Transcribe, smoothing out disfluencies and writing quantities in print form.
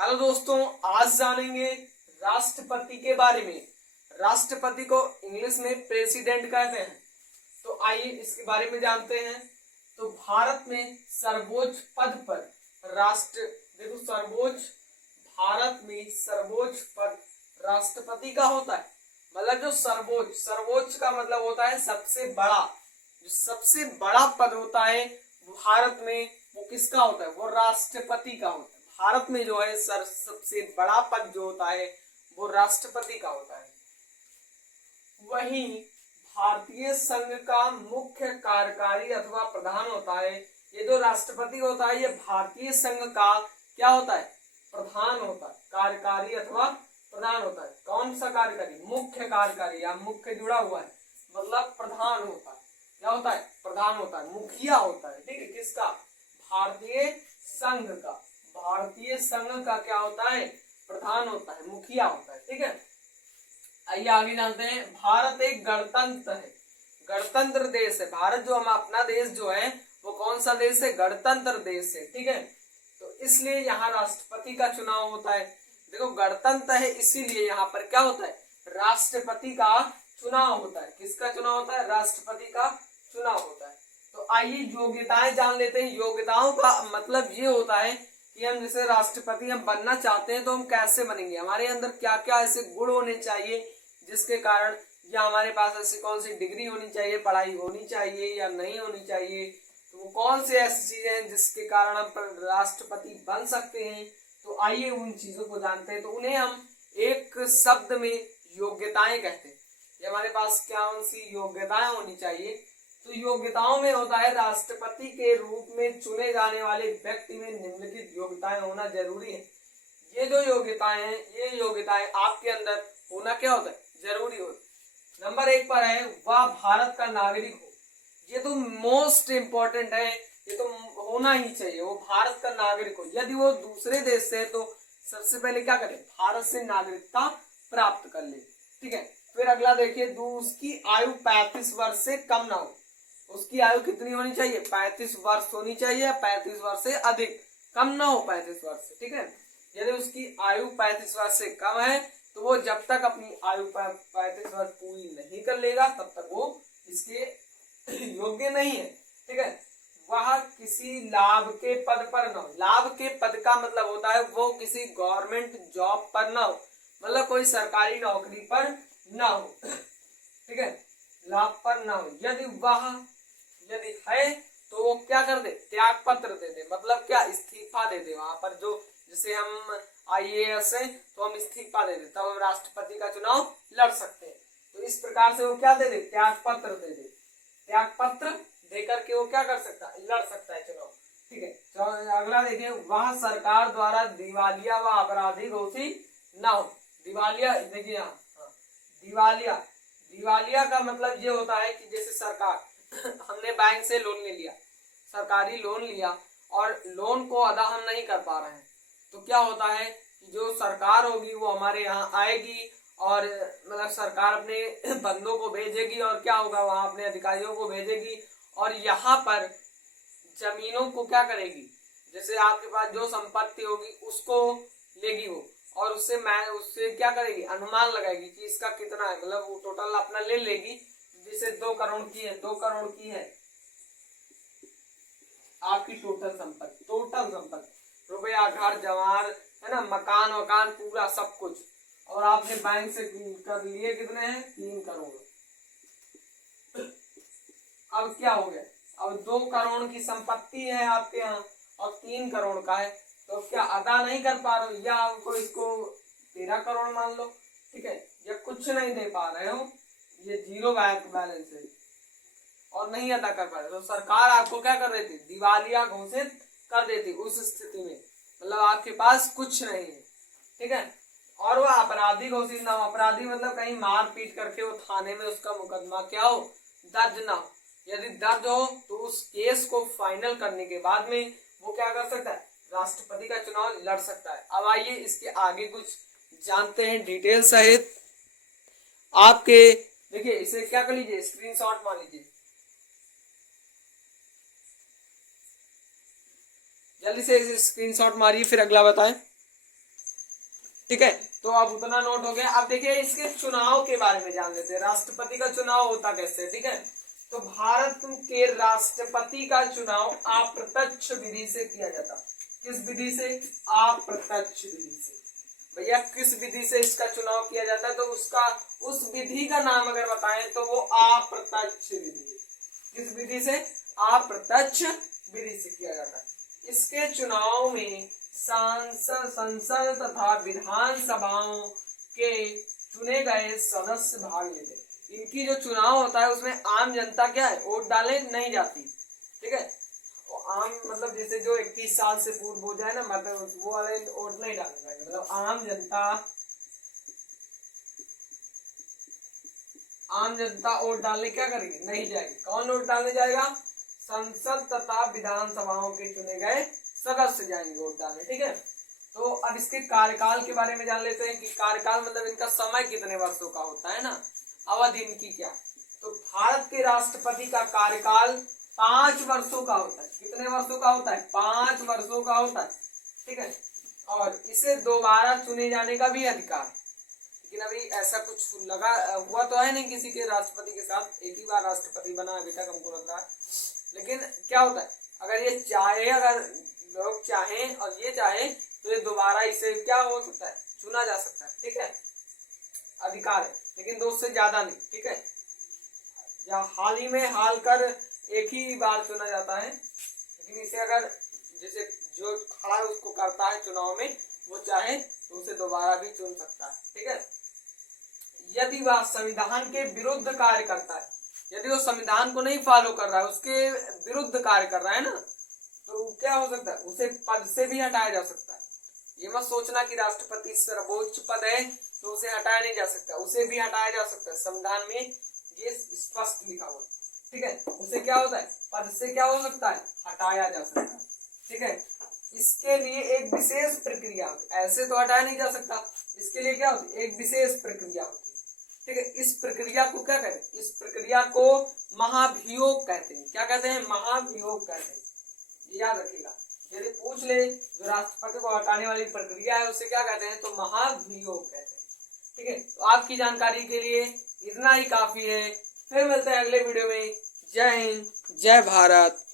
Hello दोस्तों, आज जानेंगे राष्ट्रपति के बारे में। राष्ट्रपति को इंग्लिश में प्रेसिडेंट कहते हैं। तो आइए इसके बारे में जानते हैं। तो भारत में सर्वोच्च पद पर भारत में सर्वोच्च पद राष्ट्रपति का होता है। मतलब जो सर्वोच्च का मतलब होता है सबसे बड़ा। जो सबसे बड़ा पद होता है भारत में वो किसका होता है? वो राष्ट्रपति का होता है। भारत में जो है सबसे बड़ा पद जो होता है वो राष्ट्रपति का होता है। वहीं भारतीय संघ का मुख्य कार्यकारी अथवा प्रधान होता है। ये जो राष्ट्रपति होता है ये भारतीय संघ का क्या होता है? प्रधान होता है। कार्यकारी अथवा प्रधान होता है। कौन सा कार्यकारी? मुख्य कार्यकारी, या मुख्य जुड़ा हुआ है मतलब प्रधान होता है। क्या होता है? प्रधान होता है, मुखिया होता है। ठीक है, किसका? भारतीय संघ का। भारतीय संघ का क्या होता है? प्रधान होता है, मुखिया होता है। ठीक है, आइए आगे जानते हैं। भारत एक गणतंत्र है, गणतंत्र देश है। भारत जो हम अपना देश जो है वो कौन सा देश है? गणतंत्र देश है। ठीक है, तो इसलिए यहाँ राष्ट्रपति का चुनाव होता है। देखो गणतंत्र है इसीलिए यहाँ पर क्या होता है? राष्ट्रपति का चुनाव होता है। किसका चुनाव होता है? राष्ट्रपति का चुनाव होता है। तो आइए योग्यताएं जान लेते हैं। योग्यताओं का मतलब ये होता है कि हम जैसे राष्ट्रपति हम बनना चाहते हैं तो हम कैसे बनेंगे, हमारे अंदर क्या क्या ऐसे गुण होने चाहिए जिसके कारण, या हमारे पास ऐसी कौन सी डिग्री होनी चाहिए, पढ़ाई होनी चाहिए या नहीं होनी चाहिए। तो वो कौन सी ऐसी चीजें हैं जिसके कारण हम राष्ट्रपति बन सकते हैं। तो आइए उन चीजों को जानते हैं। तो उन्हें हम एक शब्द में योग्यताएं कहते हैं। ये हमारे पास कौन सी योग्यताएं होनी चाहिए? तो योग्यताओं में होता है राष्ट्रपति के रूप में चुने जाने वाले व्यक्ति में निम्नलिखित योग्यताएं होना जरूरी है। ये जो योग्यताएं हैं ये योग्यताएं आपके अंदर होना क्या होता है? जरूरी होता है। नंबर 1 पर है वह भारत का नागरिक हो। ये तो मोस्ट इंपॉर्टेंट है, ये तो होना ही चाहिए। वो भारत का नागरिक हो। यदि वो दूसरे देश से है तो सबसे पहले क्या करे? भारत से नागरिकता प्राप्त कर ले। ठीक है, फिर अगला देखिए, उसकी आयु 35 वर्ष से कम ना हो। उसकी आयु कितनी होनी चाहिए? 35 वर्ष होनी चाहिए। 35 वर्ष से अधिक, कम ना हो 35 वर्ष से। ठीक है, यदि उसकी आयु 35 वर्ष से कम है तो वो जब तक अपनी आयु 35 वर्ष पूरी नहीं कर लेगा तब तक वो इसके योग्य नहीं है। ठीक है, वह किसी लाभ के पद पर न हो। लाभ के पद का मतलब होता है वो किसी गवर्नमेंट जॉब पर न हो, मतलब कोई सरकारी नौकरी पर न हो। ठीक है, लाभ पर न हो। यदि है तो वो क्या कर दे? त्याग पत्र दे दे। मतलब क्या? इस्तीफा दे दे। वहां पर जो जैसे हम IAS है तो हम इस्तीफा दे दे, तब हम राष्ट्रपति का चुनाव लड़ सकते हैं। तो इस प्रकार से वो क्या दे दे? त्याग पत्र दे दे। त्याग पत्र देकर के वो क्या कर सकता है? लड़ सकता है चुनाव। ठीक है, तो अगला देखिए, वह सरकार द्वारा दिवालिया व अपराधी घोषित न हो। दिवालिया, देखिए यहाँ दिवालिया का मतलब ये होता है कि जैसे सरकार हमने बैंक से लोन ले लिया, सरकारी लोन लिया, और लोन को अदा हम नहीं कर पा रहे हैं तो क्या होता है कि जो सरकार होगी वो हमारे यहाँ आएगी और मतलब सरकार अपने बंदों को भेजेगी और क्या होगा, वहां अपने अधिकारियों को भेजेगी और यहाँ पर जमीनों को क्या करेगी? जैसे आपके पास जो संपत्ति होगी उसको लेगी वो, और उससे क्या करेगी? अनुमान लगाएगी कि इसका कितना है। मतलब वो टोटल अपना ले लेगी। जैसे 2 करोड़ की है, 2 करोड़ की है आपकी टोटल संपत्ति, रुपया, घर जवार है ना, मकान वकान पूरा सब कुछ, और आपने बैंक से कर लिए कितने हैं? 3 करोड़। अब क्या हो गया? अब 2 करोड़ की संपत्ति है आपके यहाँ और 3 करोड़ का है, तो क्या अदा नहीं कर पा रहे हो, या आपको इसको 13 करोड़ मान लो। ठीक है, या कुछ नहीं दे पा रहे हो, ये जीरो बैंक बैलेंस है और नहीं अदा कर पा रहे, तो सरकार आपको क्या कर देती? दिवालिया घोषित कर देती उस स्थिति में। मतलब आपके पास कुछ नहीं है। ठीक है, और वह अपराधी घोषित ना हो। अपराधी मतलब कहीं मार पीट करके वो थाने में उसका मुकदमा क्या हो? दर्ज ना हो। यदि दर्ज हो तो उस केस को फाइनल करने के बाद में वो क्या कर सकता है? राष्ट्रपति का चुनाव लड़ सकता है। अब आइए इसके आगे कुछ जानते हैं डिटेल सहित। आपके देखिए, इसे क्या कर लीजिए? स्क्रीनशॉट मान लीजिए। जल्दी से स्क्रीनशॉट मारिए, फिर अगला बताएं। ठीक है, तो अब उतना नोट हो गया। अब देखिए इसके चुनाव के बारे में जान लेते हैं, राष्ट्रपति का चुनाव होता कैसे है। ठीक है, तो भारत के राष्ट्रपति का चुनाव अप्रत्यक्ष विधि से किया जाता। किस विधि से? अप्रत्यक्ष विधि से। भैया किस विधि से इसका चुनाव किया जाता है, तो उसका उस विधि का नाम अगर बताएं तो वो अप्रत्यक्ष विधि है। किस विधि से? अप्रत्यक्ष विधि से किया जाता है। इसके चुनाव में संसद तथा विधानसभाओं के चुने गए सदस्य भाग लेते हैं। इनकी जो चुनाव होता है उसमें आम जनता क्या है, वोट डालने नहीं जाती। ठीक है, आम मतलब जैसे जो 21 साल से पूर्व हो जाए ना, मतलब वो वाले वोट नहीं डालने जाएंगे। मतलब आम जनता वोट डालने क्या करेगी, नहीं जाएगी। कौन वोट डालने जाएगा? संसद तथा विधानसभाओं के चुने गए सदस्य जाएंगे वोट डालने। ठीक है, तो अब इसके कार्यकाल के बारे में जान लेते हैं कि कार्यकाल मतलब इनका समय कितने वर्षों का होता है ना, अवधि इनकी क्या। तो भारत के राष्ट्रपति का कार्यकाल 5 वर्षों का होता है। कितने वर्षों का होता है? 5 वर्षों का होता है। ठीक है, और इसे दोबारा चुने जाने का भी अधिकार है। लेकिन अभी ऐसा कुछ लगा हुआ तो है नहीं किसी के राष्ट्रपति के साथ, एक ही बार राष्ट्रपति बना अभी तक हमको लग रहा है। लेकिन क्या होता है, अगर ये चाहे, अगर लोग चाहें और ये चाहे तो ये दोबारा इसे क्या हो सकता है, चुना जा सकता है। ठीक है, अधिकार है, लेकिन 2 से ज्यादा नहीं। ठीक है, या हाल ही में हाल कर एक ही बार चुना जाता है। लेकिन इसे अगर जैसे जो खड़ा है उसको करता है चुनाव में, वो चाहे तो उसे दोबारा भी चुन सकता है। ठीक है, यदि वह संविधान के विरुद्ध कार्य करता है, यदि वो संविधान को नहीं फॉलो कर रहा है, उसके विरुद्ध कार्य कर रहा है ना, तो क्या हो सकता है, उसे पद से भी हटाया जा सकता है। ये मत सोचना कि राष्ट्रपति सर्वोच्च पद है तो उसे हटाया नहीं जा सकता, उसे भी हटाया जा सकता है। संविधान में ये स्पष्ट लिखा हुआ। ठीक है, उसे क्या होता है, पद से क्या हो सकता है, हटाया जा सकता है। ठीक है, इसके लिए एक विशेष प्रक्रिया होती है, ऐसे तो हटाया नहीं जा सकता। इसके लिए क्या होती है, एक विशेष प्रक्रिया होती है। ठीक है, इस प्रक्रिया को क्या कहते हैं, इस प्रक्रिया को महाभियोग कहते हैं। क्या कहते हैं? महाभियोग कहते हैं। याद रखिएगा, यदि पूछ ले जो राष्ट्रपति को हटाने वाली प्रक्रिया है उसे क्या कहते हैं, तो महाभियोग कहते हैं। ठीक है, तो आपकी जानकारी के लिए इतना ही काफी है। फिर मिलते हैं अगले वीडियो में। जय हिंद, जय भारत।